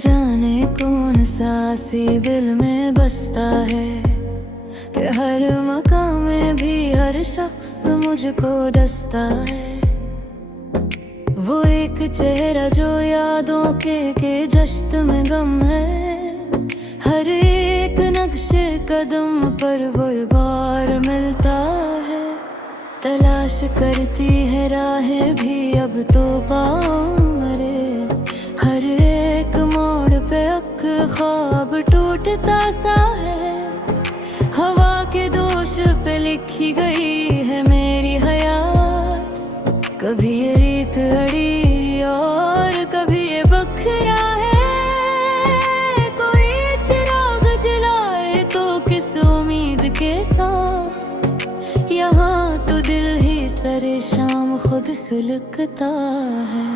जाने कौन सा सी दिल में बसता है कि हर मकाम में भी हर शख्स मुझको डसता है। वो एक चेहरा जो यादों के जश्त में गम है, हर एक नक्शे कदम पर वो बार मिलता है। तलाश करती है राहें भी अब तो पाँव मरे, हर एक मोड़ पे अक ख्वाब टूटता सा है। हवा के दोष पे लिखी गई है मेरी हयात, कभी ये रीत अड़ी और कभी ये बखरा है। कोई चिराग जलाए तो किस उम्मीद के साथ, यहाँ तो दिल ही सरे शाम खुद सुलगता है।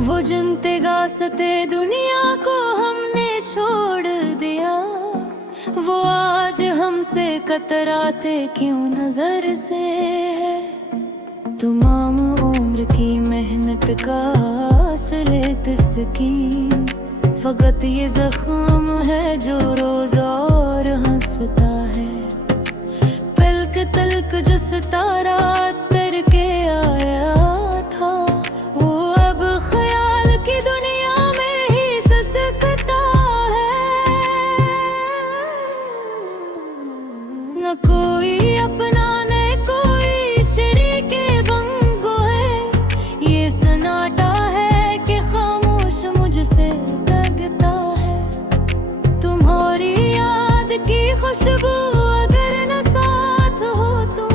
वो जनते गासते दुनिया को हमने छोड़ दिया, वो आज हमसे कतराते क्यों नजर से। तमाम उम्र की मेहनत का असले तस्कीन फकत ये जख्म है जो रोज और हंसता है। पलक तलक जो सितारा तर के आया था, वो अब ख्याल की दुनिया में ही ससकता है। न कोई अपना न कोई शरीके बंगो है, ये सन्नाटा है कि खामोश मुझसे लगता है। तुम्हारी याद की खुशबू अगर न साथ हो तो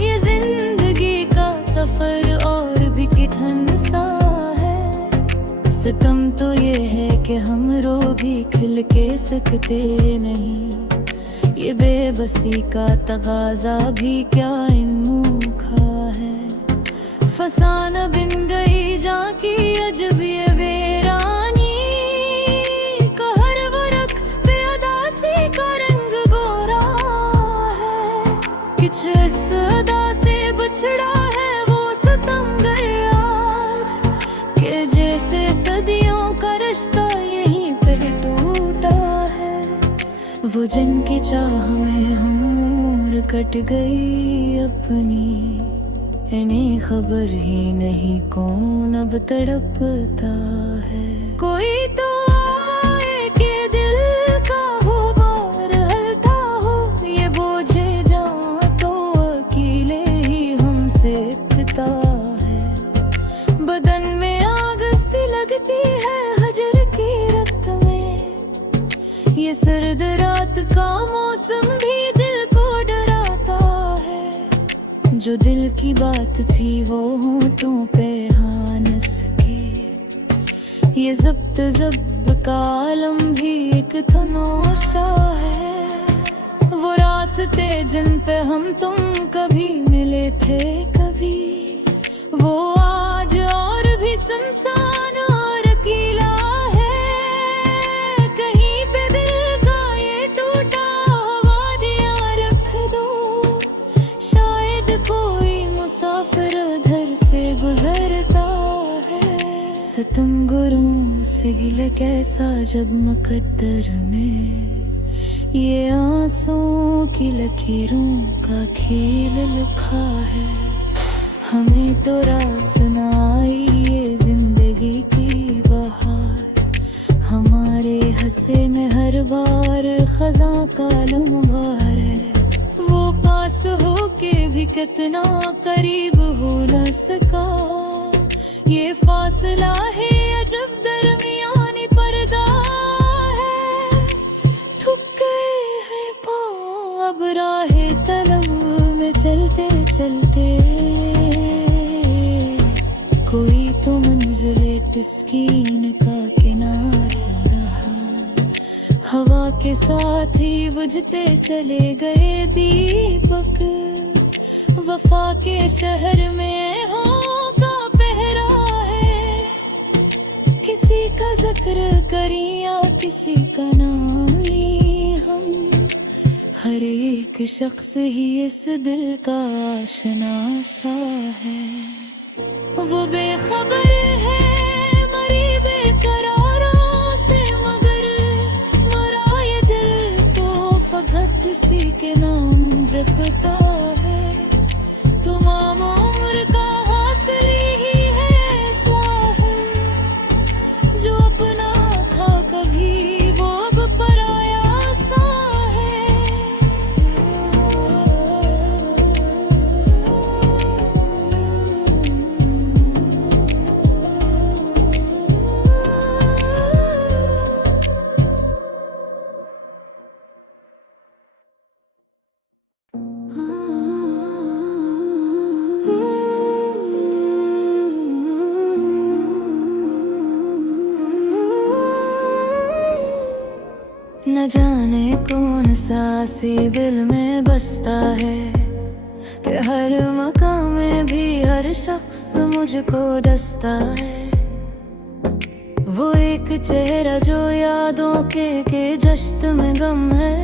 ये जिंदगी का सफर और भी किठन सा है। सितम तो ये है कि हम रो भी खिल के सकते नहीं, ये बेबसी का तगाजा भी क्या इनूखा है। फसाना बिन गई जहाँ की अजब ये वीरानी, कहर वरक पे उदासी का रंग गोरा है। कुछ इस अदा से बछड़ा है वो सितमगर आज, के जैसे सदियों का रिश्ता यहीं पे टूटा है। वो जिनकी चाह में उम्र कट गई अपनी, इन्हें खबर ही नहीं कौन अब तड़पता है। कोई तो आए कि दिल का हो बार हल्का हो, ये बोझे जाऊं तो अकेले ही हमसे पिता है। बदन में आग सी लगती है हजर की रत में, ये सर्द रात का मौसम भी दिल को डराता है। जो दिल की बात थी वो होठों पे हाँ न सके, ये ज़ब्त का आलम भी एक तमाशा है। वो रास्ते जिन पे हम तुम कभी मिले थे कभी, वो आज और भी सुनसान और अकेला है। कहीं पे दिल का ये टूटा हुआ दिया रख दो, शायद कोई मुसाफिर उधर से गुजरता है। सितमगरों से गिले कैसा जब मुकद्दर में ये आंसुओं की लकीरों का खेल लिखा है। हमें तो रास न आई ये जिंदगी की बहार, हमारे हंसे में हर बार खज़ां का लम्हार है। वो पास हो के भी कितना करीब हो न सका, ये फासला है अजब दरमियानी पर्दा है। थक गए हैं पाँव अब राहे तलब में चलते चलते, कोई तो मंजिले तस्कीन का किनारा रहा। हवा के साथ ही बुझते चले गए दीपक, वफा के शहर में होगा पहरा है। किसी का जिक्र करी या किसी का नाम ली हम, हर एक शख्स ही इस दिल का आशना सा है। वो बेखबर है मरी बेकरारों से, मगर मरा ये दिल तो फकत इसी के नाम जपता है। तमाम उम्र का हासिल ही है ऐसा है, जो अपना था कभी वो अब पराया सा है। न जाने कौन सा सी दिल में बसता है, कि हर मकाम में भी हर शख्स मुझको डसता है। वो एक चेहरा जो यादों के जश्त में गम है,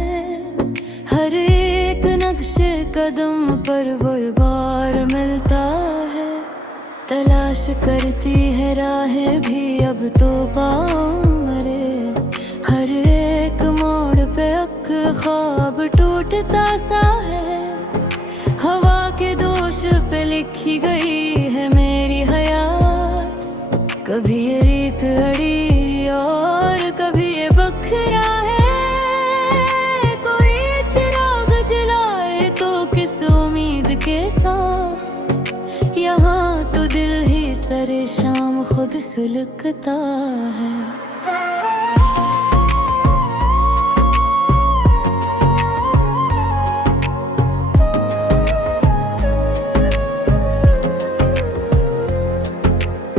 हर एक नक्शे कदम पर वो बार मिलता है। तलाश करती है राहें भी अब तो पाँव मरे, हर एक मोड़ पे अक ख्वाब टूटता सा है। हवा के दोष पे लिखी गई है मेरी हयात, कभी ये रीत अड़ी और कभी ये बखरा है। कोई चिराग जलाए तो किस उम्मीद के साथ, यहाँ तो दिल ही सरे शाम खुद सुलगता है।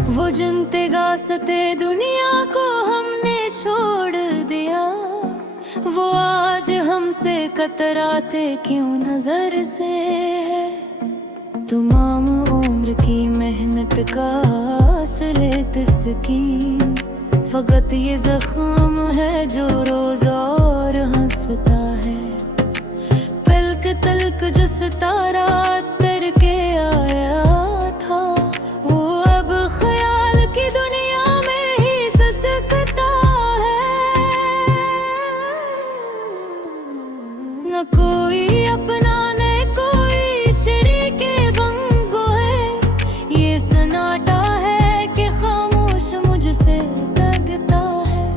वो जनते गासते दुनिया को हमने छोड़ दिया, वो आज हमसे कतराते क्यों नजर से। तमाम उम्र की मेहनत का असले तस्कीन, फकत ये जख्म है जो रोज और हंसता है। पलक तलक जो सितारा तर के आया था, वो अब ख्याल की दुनिया में ही ससकता है। न कोई अपना न कोई शरीके बंगो है, ये सन्नाटा है कि खामोश मुझसे लगता है।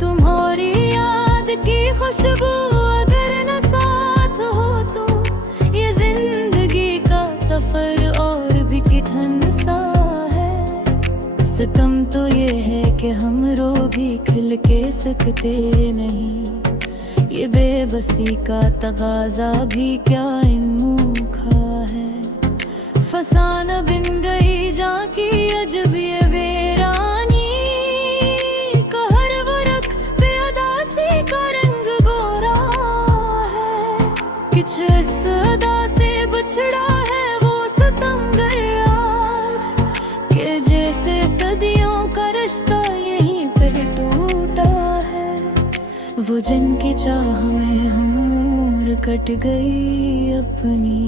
तुम्हारी याद की खुशबू अगर न साथ हो तो, ये जिंदगी का सफर और भी कठिन सा है। सितम तो ये है कि हम रो भी खिल के सकते नहीं, ये बेबसी का तगाजा भी क्या इनमुखा है। फसान बिन गई जहाँ की अजब ये वीरानी, कहर वरक पे अदासी का रंग गोरा है। किछ इस अदा से बछड़ा है वो सितमगर आज, के जैसे सदियों का रिश्ता यहीं पे टूटा है। वो जिनकी चाह में हम उम्र कट गई अपनी,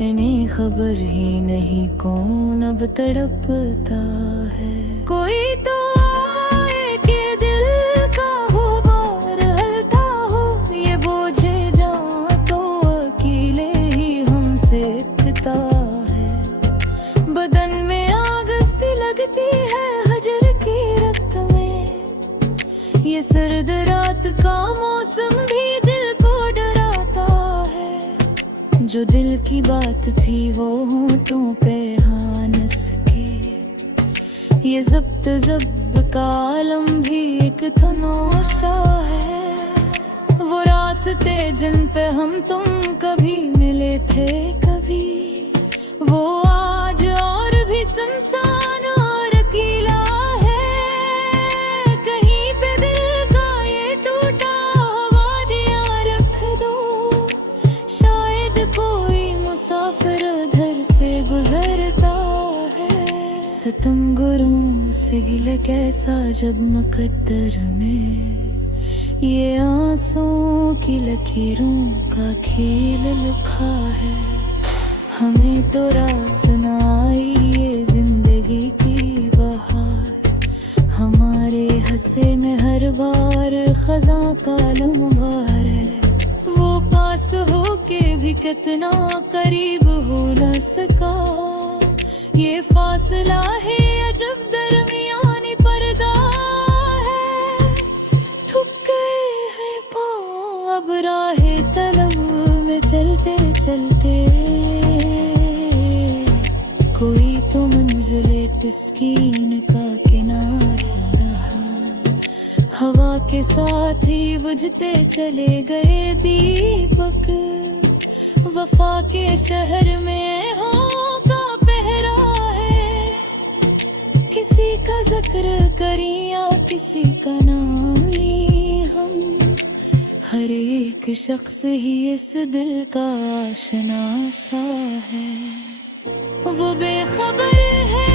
इन्हें खबर ही नहीं कौन अब तड़पता है। कोई तो आए कि दिल का हो बार हल्का हो, ये बोझे जाऊं तो अकेले ही हमसे इकता है। बदन में आग सी लगती है हजर की रत में, ये सर्द रात का मौसम भी दिल को डराता है। जो दिल की बात थी वो होठों पे हाँ न सकी, ये ज़ब्त ज़ब्त का आलम भी एक तमाशा है। वो रास्ते जिन पे हम तुम कभी मिले थे कभी, वो आज और भी सुनसान और अकेला है। कहीं पे दिल का ये टूटा आवाज़ियाँ रख दो, शायद कोई मुसाफिर उधर से गुजरता है। सितम गुरों से गिले कैसा जब मुकद्दर में ये आंसुओं की लकीरों का खेल लिखा है। हमें तो रास न आई ये जिंदगी की बहार। हमारे हंसे में हर बार खजा का लम्हार है। वो पास हो के भी कितना करीब हो न सका। ये फासला है अजब दरमियानी पर्दा है। थक गए हैं पाँव अब राहे तलब में चलते चलते। कोई तो मंजिले तस्कीन का किनारा रहा। हवा के साथ ही बुझते चले गए दीपक। वफा के शहर में होगा पहरा है। किसी का जिक्र करी या किसी का नाम ली हम। हर एक शख्स ही इस दिल का आशना सा है। वो बेखबर है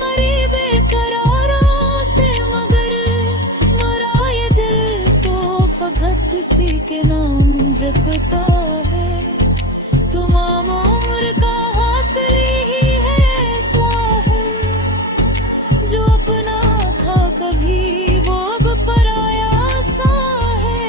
मरी बेकरारों से मगर मरा ये दिल तो फकत किसी के नाम जपता है। तमाम उम्र का हासिल ही है ऐसा है। जो अपना था कभी वो अब पराया सा है।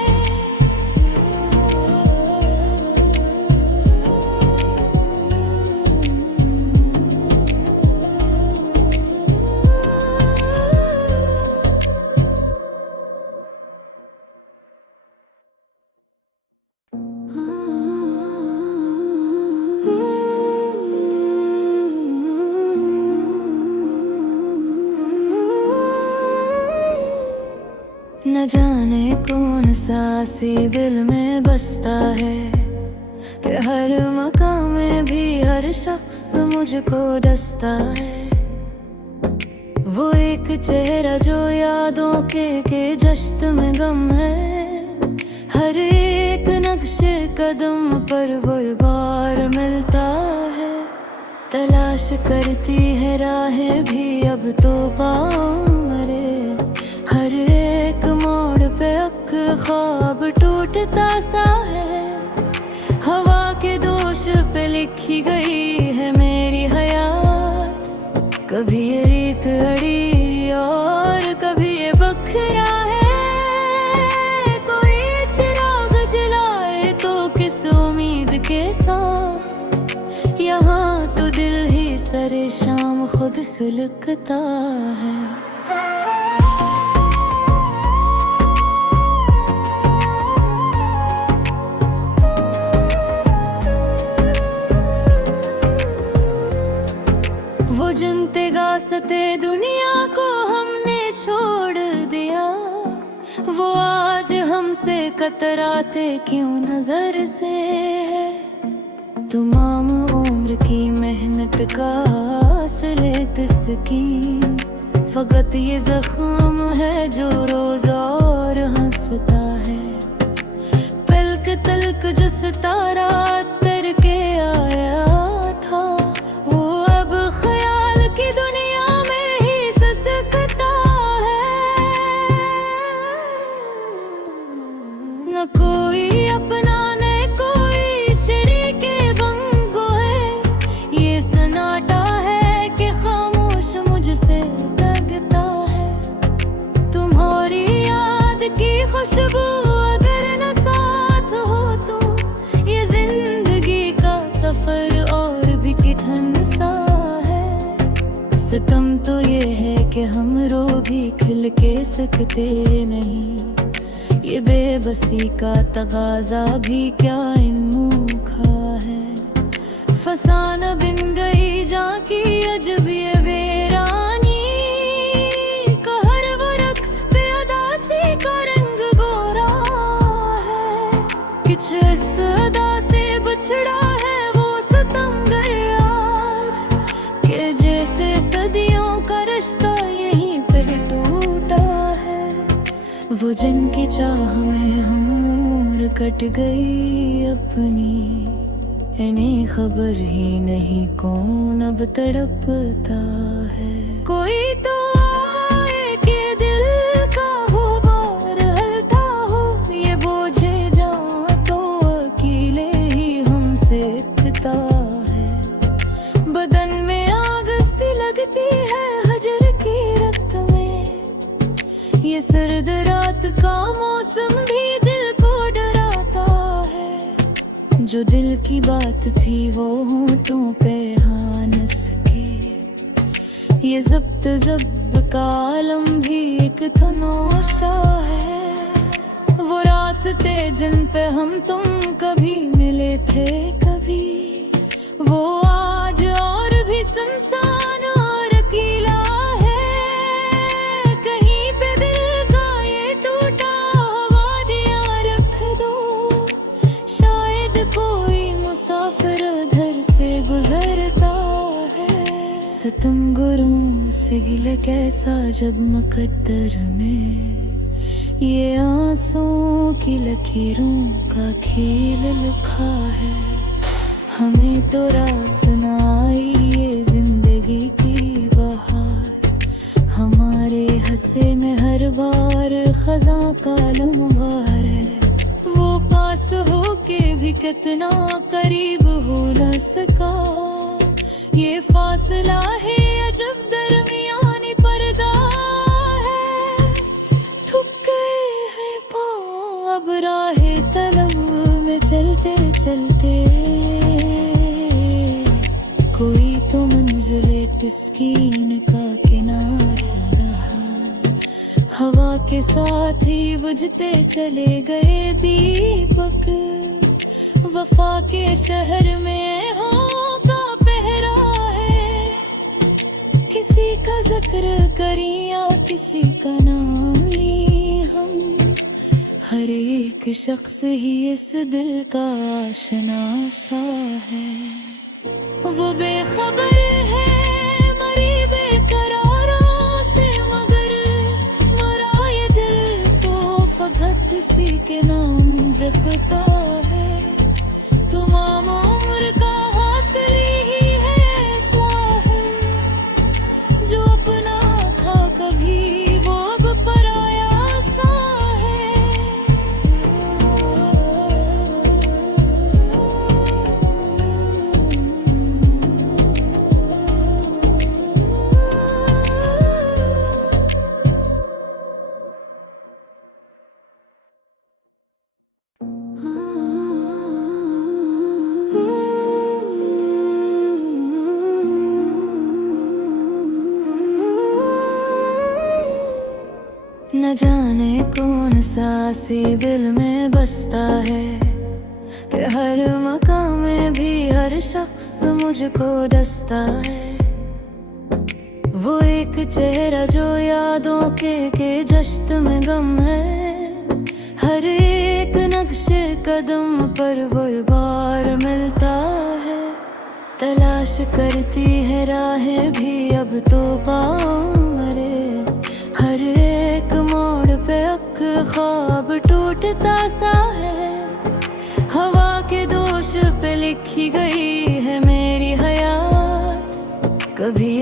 न जाने कौन सा सी दिल में बसता है कि हर मकाम में भी हर शख्स मुझको डसता है। वो एक चेहरा जो यादों के जश्त में गम है। हर एक नक्शे कदम पर वो बार मिलता है। तलाश करती है राहें भी अब तो पाँव मरे। हर एक मोड़ पे अक ख्वाब टूटता सा है। हवा के दोष पे लिखी गई है मेरी हयात। कभी ये रीत अड़ी और कभी ये बखरा है। कोई चिराग जलाए तो किस उम्मीद के साथ। यहाँ तो दिल ही सरे शाम खुद सुलगता है। वो जनते गासते दुनिया को हमने छोड़ दिया। वो आज हमसे कतराते क्यों नजर से है। तमाम उम्र की मेहनत का असले तस्कीन फकत ये जख्म है जो रोज और हंसता है। पलक तलक जो सितारा तर के आया था वो अब ख्याल की दुनिया में ही ससकता है। न कोई अपना न कोई शरीके बंगो है। ये सन्नाटा है कि खामोश मुझसे लगता है। तुम्हारी याद की खुशबू अगर न साथ हो तो ये जिंदगी का सफर और भी कठिन सा है। सितम तो ये है कि हम रो भी खिल के सकते नहीं। ये बेबसी का तगाजा भी क्या इनूखा है। फसाना बिन गई जा की अजब ये वीरानी। कहर वरक पे उदासी का रंग गोरा है। किछ इस अदा से बछड़ा है वो सितमगर आज के जैसे सदियों का रिश्ता यहीं पे टूटा है। वो जिनकी चाह में हम उम्र कट गई अपनी। इन्हें खबर ही नहीं कौन अब तड़पता है। कोई तो आए कि दिल का हो बार हलता हो। जो दिल की बात थी वो होठों पे हाँ न सकी। ये ज़ब्त का आलम भी एक तमाशा है। वो रास्ते जिन पे हम तुम कभी मिले थे कभी, वो आज और भी सुनसान और अकेला है। कहीं पे दिल का ये टूटा आवाज़िया रख दो, शायद कोई मुसाफिर उधर से गुजरता है। सितमगरों से गिले कैसा जब मुकद्दर में ये आंसुओं की लकीरों का खेल लिखा है। हमें तो रास न आई ये जिंदगी की बहार, हमारे हंसे में हर बार खज़ां का लम्हार है। वो पास हो के भी कितना करीब हो न सका, ये फासला है अजब दरमियानी पर्दा है। थक गए हैं पाँव अब राहे तलब में चलते चलते, कोई तो मंजिले तस्कीन का किनारा रहा। हवा के साथ ही बुझते चले गए दीपक, वफा के शहर में हों का पहरा है। किसी का जिक्र करी या किसी का नाम ली हम, हर एक शख्स ही इस दिल का आशना सा है। वो बेखबर है मरी बेकरारों से, मगर मरा ये दिल तो फकत सी के नाम जपता है। तमाम उम्र का हासिल ही है ऐसा है, जो अपना था कभी वो अब पराया सा है। न जाने कौन सा सी दिल में बसता है, कि हर मकाम में भी हर शख्स मुझको डसता है। वो एक चेहरा जो यादों के जश्त में गम है, हर एक नक्शे कदम पर वो बार मिलता है। तलाश करती है राहें भी अब तो पाँव मरे, हर एक मोड़ पे अक ख्वाब टूटता सा है। हवा के दोष पे लिखी गई है मेरी हयात, कभी